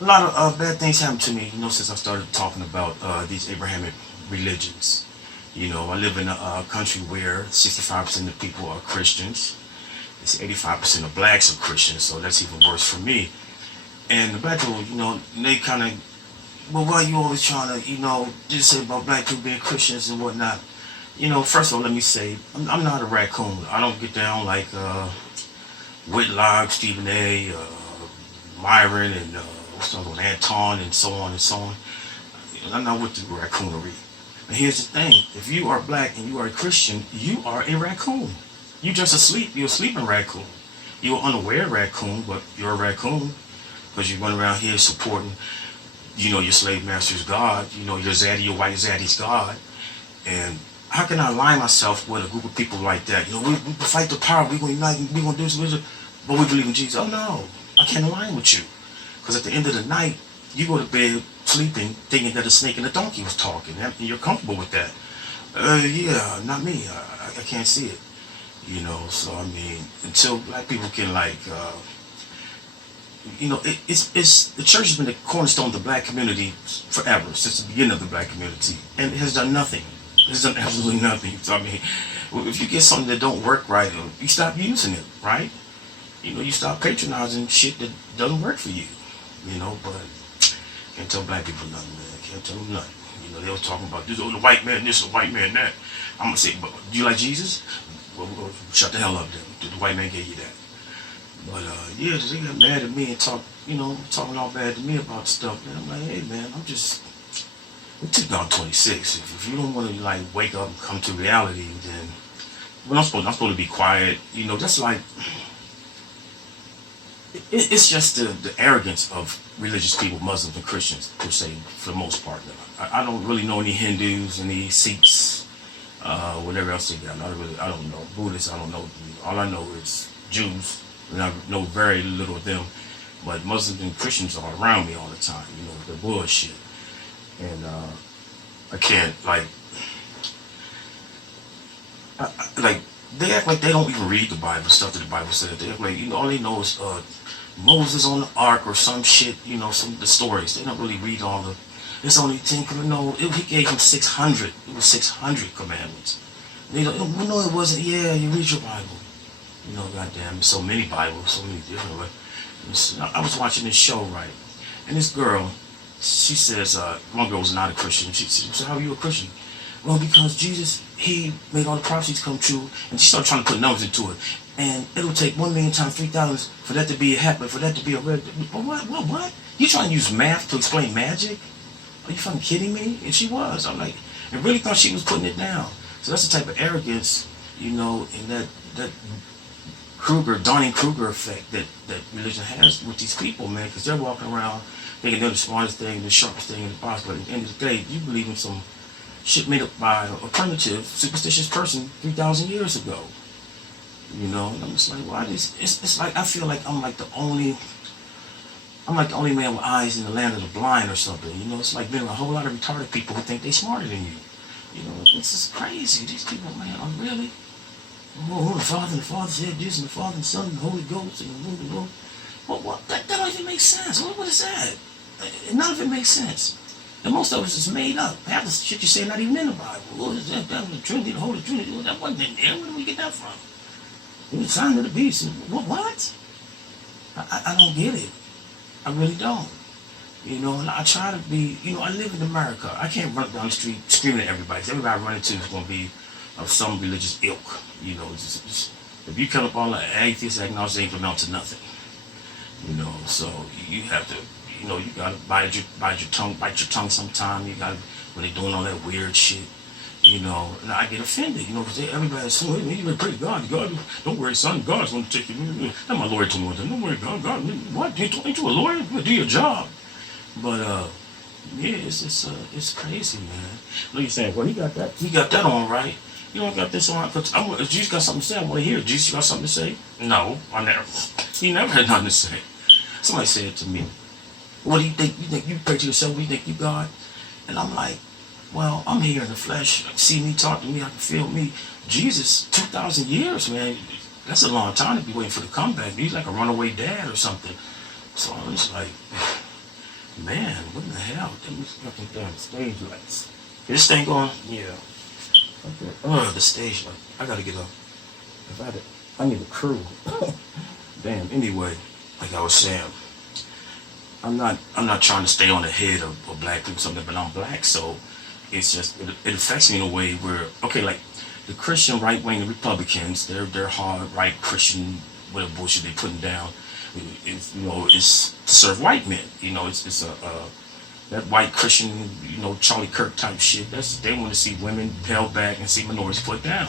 a lot of bad things happened to me, since I started talking about these Abrahamic religions. I live in a country where 65% of people are Christians. It's 85% of blacks are Christians, so that's even worse for me. And the black people, they kind of, well, why are you always trying to, just say about black people being Christians and whatnot? First of all, let me say, I'm not a raccoon. I don't get down like Whitlock, Stephen A., Myron, and what's the other one, Anton, and so on and so on. I'm not with the raccoonery. And here's the thing: if you are black and you are a Christian, you are a raccoon. You just asleep. You're a sleeping raccoon. You're an unaware raccoon, but you're a raccoon because you run around here supporting, your slave master's God. Your zaddy, your white zaddy's God. And how can I align myself with a group of people like that? We fight the power. We're going to unite. We're going to do this. But we believe in Jesus. Oh, no. I can't align with you. Because at the end of the night, you go to bed sleeping thinking that a snake and a donkey was talking. And you're comfortable with that. Yeah, not me. I can't see it. So I mean, until black people can it's the church has been the cornerstone of the black community forever, since the beginning of the black community. And it has done nothing. It has done absolutely nothing. So I mean, if you get something that don't work right, you stop using it, right? You stop patronizing shit that doesn't work for you. But can't tell black people nothing, man. Can't tell them nothing. They was talking about this, the white man this, the white man that. I'm gonna say, but do you like Jesus? Well, shut the hell up then. The white man gave you that. But yeah, they got mad at me and talking all bad to me about stuff. Man, I'm like, hey man, we're 2026. If you don't want to wake up and come to reality, then I'm supposed to be quiet. That's like it's just the arrogance of religious people, Muslims and Christians per se, for the most part. I don't really know any Hindus, any Sikhs, whatever else they got. I don't know Buddhists. I don't know. All I know is Jews, and I know very little of them. But Muslims and Christians are around me all the time. The bullshit, and I can't like they act like they don't even read the Bible, stuff that the Bible said. They act like all they know is Moses on the ark or some shit. Some of the stories. They don't really read all the. It's only 10. No, he gave him 600. It was 600 commandments. No, it wasn't. Yeah, you read your Bible. Goddamn, so many Bibles, so many different. I was watching this show, right, and this girl, she says, one girl was not a Christian. She said, "So how are you a Christian?" Well, because Jesus, he made all the prophecies come true, and she started trying to put numbers into it. And it'll take 1,000,000 times 3,000 for that to be a hat, but for that to be a red. What? You trying to use math to explain magic? Are you fucking kidding me? And she was. I'm like, I really thought she was putting it down. So that's the type of arrogance, and that Donning-Kruger effect that religion has with these people, man, because they're walking around thinking they're the smartest thing, the sharpest thing in the box, but at the end of the day, you believe in some shit made up by a primitive, superstitious person 3,000 years ago. And I'm just like, why this? It's like I feel like I'm like the only man with eyes in the land of the blind or something. It's like being a whole lot of retarded people who think they're smarter than you. It's just crazy. These people, man, are really. Oh, the Father said this, and the Father and the Son and the Holy Ghost, and the Lord. What? That don't even make sense. What is that? None of it makes sense. And most of us is made up. Half the shit you say not even in the Bible. What is that? That was the Trinity, the Holy Trinity. Well, that wasn't in there. Where did we get that from? It was the sign of the beast. What? I don't get it. I really don't. And I try to be, I live in America. I can't run down the street screaming at everybody. 'Cause everybody I run into is going to be of some religious ilk. If you cut up all the atheists, agnostics, ain't going to amount to nothing. So you have to, you got to bite your tongue sometime. You got to, when they're doing all that weird shit. And I get offended, because everybody's saying, hey, you better pray to God. God, don't worry, son, God's going to take you. That's my lawyer told me one time. Don't worry, God, what? Ain't you a lawyer? You do your job. But, yeah, it's crazy, man. Look, you're saying, well, he got that on right. You don't got this on, because if Jesus got something to say, I want to hear it. Jesus got something to say? No, he never had nothing to say. Somebody said to me, what do you think? You think you pray to yourself? What do you think you God? And I'm like, well, I'm here in the flesh. See me, talk to me, I can feel me. Jesus, 2,000 years, man. That's a long time to be waiting for the comeback. He's like a runaway dad or something. So I was like, Man, what in the hell? Them fucking damn stage lights. This thing going? Yeah. Okay. Oh, the stage light. I gotta get up. If I, had I need a crew. Damn. Anyway, like I was saying, I'm not trying to stay on the head of black people something, but I'm black, so it's just it affects me in a way where okay, like the Christian right wing Republicans, they're hard right Christian whatever bullshit they putting down. It's it's to serve white men. It's a that white Christian Charlie Kirk type shit. They want to see women held back and see minorities put down.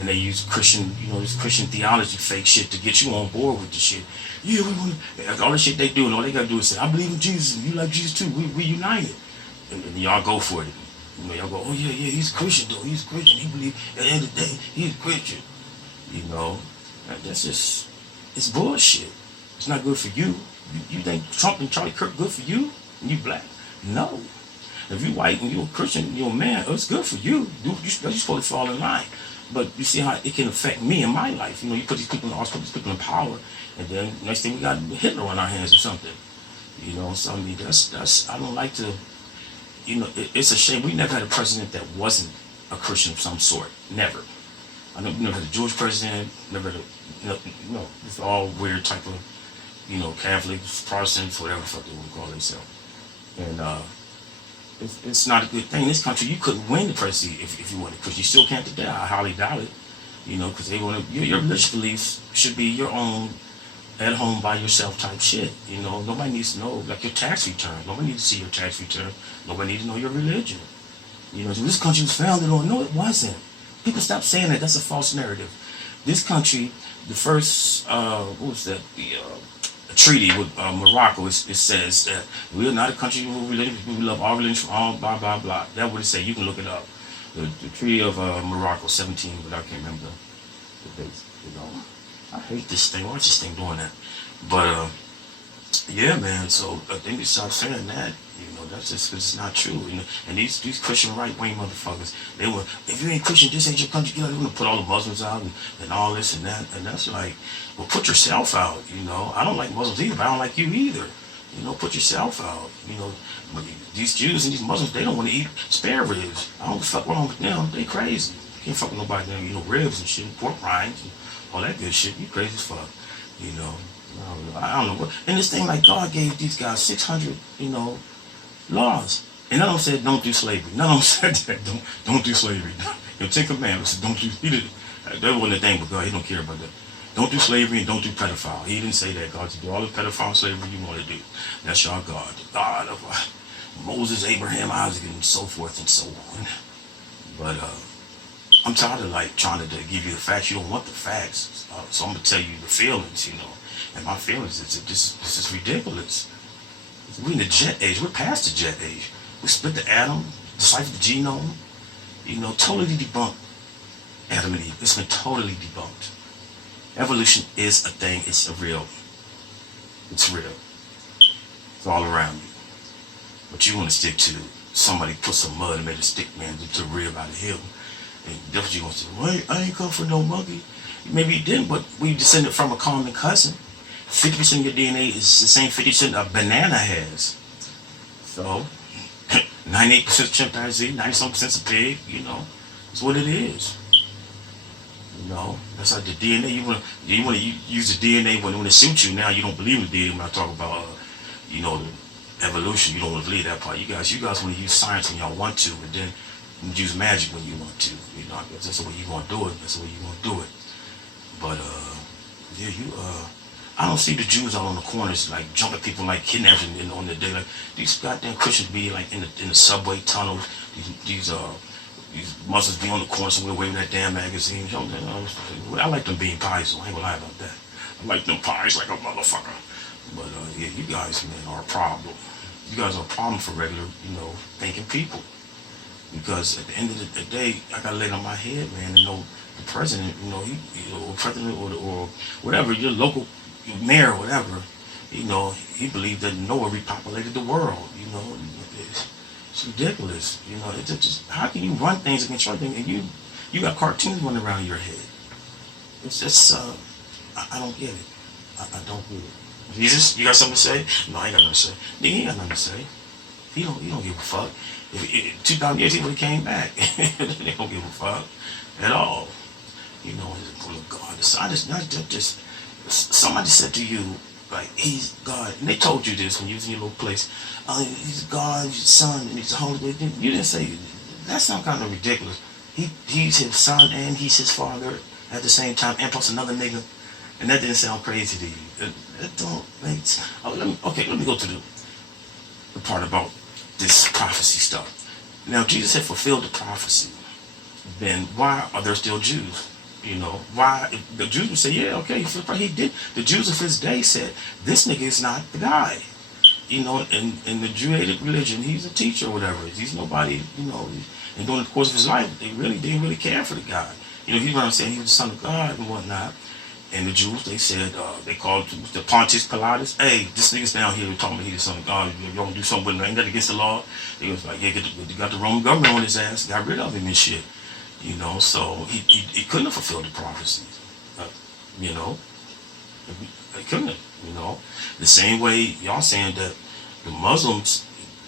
And they use Christian, this Christian theology fake shit to get you on board with the shit. Yeah, we want all the shit they do, and all they gotta do is say, "I believe in Jesus, and you like Jesus too. We united," and y'all go for it. Y'all go, "Oh yeah, yeah, he's Christian though. He's Christian. He believe at the end of the day he's Christian." You know, that's just it's bullshit. It's not good for you. You think Trump and Charlie Kirk good for you? And you black? No. If you white and you're a Christian, you're a man, it's good for you. You're supposed to fall in line. But you see how it can affect me in my life. You put these people put these people in power, and then next thing we got Hitler on our hands or something. So I mean that's I don't like to. It's a shame we never had a president that wasn't a Christian of some sort. Never. I know we never had a Jewish president. Never had it's all weird type of Catholics, Protestants, whatever the fuck they want to call themselves. And it's not a good thing. In this country, you couldn't win the presidency if you wanted, because you still can't today. I highly doubt it. Because they want to. Your religious beliefs should be your own, at home by yourself type shit. Nobody needs to know, like your tax return. Nobody needs to see your tax return. Nobody needs to know your religion. So this country was founded on. No, it wasn't. People stop saying that. That's a false narrative. This country, the first, what was that? The treaty with Morocco, it says that we are not a country we love all religions from all blah blah blah. That's what it says. You can look it up. The Treaty of Morocco, 17, but I can't remember the dates. I hate this thing. Why's this thing doing that? But yeah, man. So I think they start saying that. That's just 'cause it's not true. And these Christian right wing motherfuckers, they were, if you ain't Christian, this ain't your country. They're gonna put all the Muslims out and all this and that. And that's like, well, put yourself out. I don't like Muslims either, but I don't like you either. Put yourself out. But these Jews and these Muslims, they don't want to eat spare ribs. I don't fuck wrong with them. They crazy. You can't fuck with nobody. Ribs and shit, pork rinds and all that good shit. You crazy as fuck. I don't know what. And this thing, like, God gave these guys 600, laws. And none of them said don't do slavery. None of them said that don't do slavery. Ten Commandments said don't do. He did. That wasn't a thing, but God, he don't care about that. Don't do slavery and don't do pedophile. He didn't say that. God said do all the pedophile slavery you want to do. That's your God, the God of Moses, Abraham, Isaac, and so forth and so on. But I'm tired of like trying to give you the facts. You don't want the facts, so I'm gonna tell you the feelings. And my feelings is that this is ridiculous. We're in the jet age. We're past the jet age. We split the atom, deciphered the genome. Totally debunked Adam and Eve. It's been totally debunked. Evolution is a thing. It's real. It's real. It's all around you. But you want to stick to somebody put some mud and made a stick man to rib out of him. And that's what you're going to say. Well, I ain't come from no monkey. Maybe you didn't, but we descended from a common cousin. 50% of your DNA is the same 50% a banana has. So, 98% chimpanzee, 90% a pig, it's what it is. That's like the DNA. You want to use the DNA when it suits you. Now you don't believe in the DNA when I talk about, the evolution. You don't want to believe that part. You guys want to use science when y'all want to, and then use magic when you want to. That's the way you want to do it. That's the way you want to do it. But yeah, I don't see the Jews out on the corners like jumping people like kidnapping on the day. Like these goddamn Christians be like in the subway tunnels. These Muslims be on the corner somewhere waving that damn magazine. I like them being pies, so I ain't gonna lie about that. I like them pies like a motherfucker. But yeah, you guys, man, are a problem. You guys are a problem for regular, thinking people. Because at the end of the day, I gotta lay it on my head, man, and know the president, or president or whatever, your local mayor or whatever, he believed that Noah repopulated the world. It's ridiculous. It's just, how can you run things and control things, and you got cartoons running around your head? It's just, I don't get it. I don't get it. Jesus, you got something to say? No, I ain't got nothing to say. Nigga, he ain't got nothing to say. He don't give a fuck. If 2,000 years he would have came back. They don't give a fuck at all. You know, God. So I just somebody said to you, like, he's God. And they told you this when you was in your little place. He's God, he's his son, and he's the Holy Ghost. You didn't say, that sounds kind of ridiculous. He's his son and he's his father at the same time, and plus another nigga. And that didn't sound crazy to you. It don't make sense. Let me go to the part about this prophecy stuff. Now, Jesus had fulfilled the prophecy. Then why are there still Jews? You know, why? The Jews would say, yeah, okay, he did. The Jews of his day said, this nigga is not the guy. You know, in the Judaic religion, he's a teacher or whatever. He's nobody, you know. And during the course of his life, they didn't really care for the guy. You know, you know what I'm saying? He was the son of God and whatnot. And the Jews, they said, they called the Pontius Pilatus, hey, this nigga's down here talking about he's the son of God. You don't do something with him, ain't that against the law? He was like, yeah, you got the Roman government on his ass, got rid of him and shit. You know, so he couldn't have fulfilled the prophecies. You know, he couldn't have, you know. The same way y'all saying that the Muslims,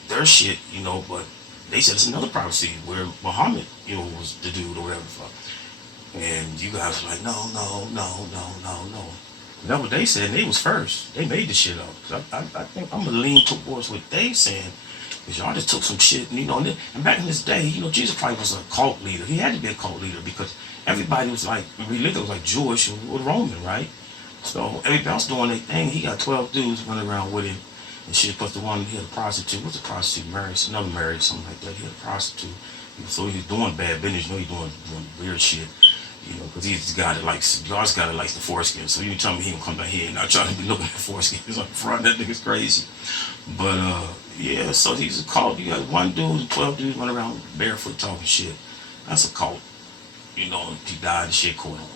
their shit, you know, but they said it's another prophecy where Muhammad, you know, was the dude or whatever the fuck. And you guys were like, no. That's what they said, and they was first. They made the shit up. So I think I'm going to lean towards what they saying, because y'all just took some shit, and, you know, and back in this day, you know, Jesus probably was a cult leader. He had to be a cult leader, because everybody was like, religion was like Jewish or Roman, right? So everybody else doing their thing. He got 12 dudes running around with him, and shit, plus the one, he had a prostitute. What's a prostitute? Another Mary, something like that. He had a prostitute. So he was doing bad business, you know, he doing weird shit. You know, because he's the guy that likes, God's guy that likes the foreskin. So you tell me he don't come down here and not trying to be looking at foreskins on the front. That nigga's crazy. But, yeah, so he's a cult. You got one dude and 12 dudes running around barefoot talking shit. That's a cult. You know, he died and shit caught on.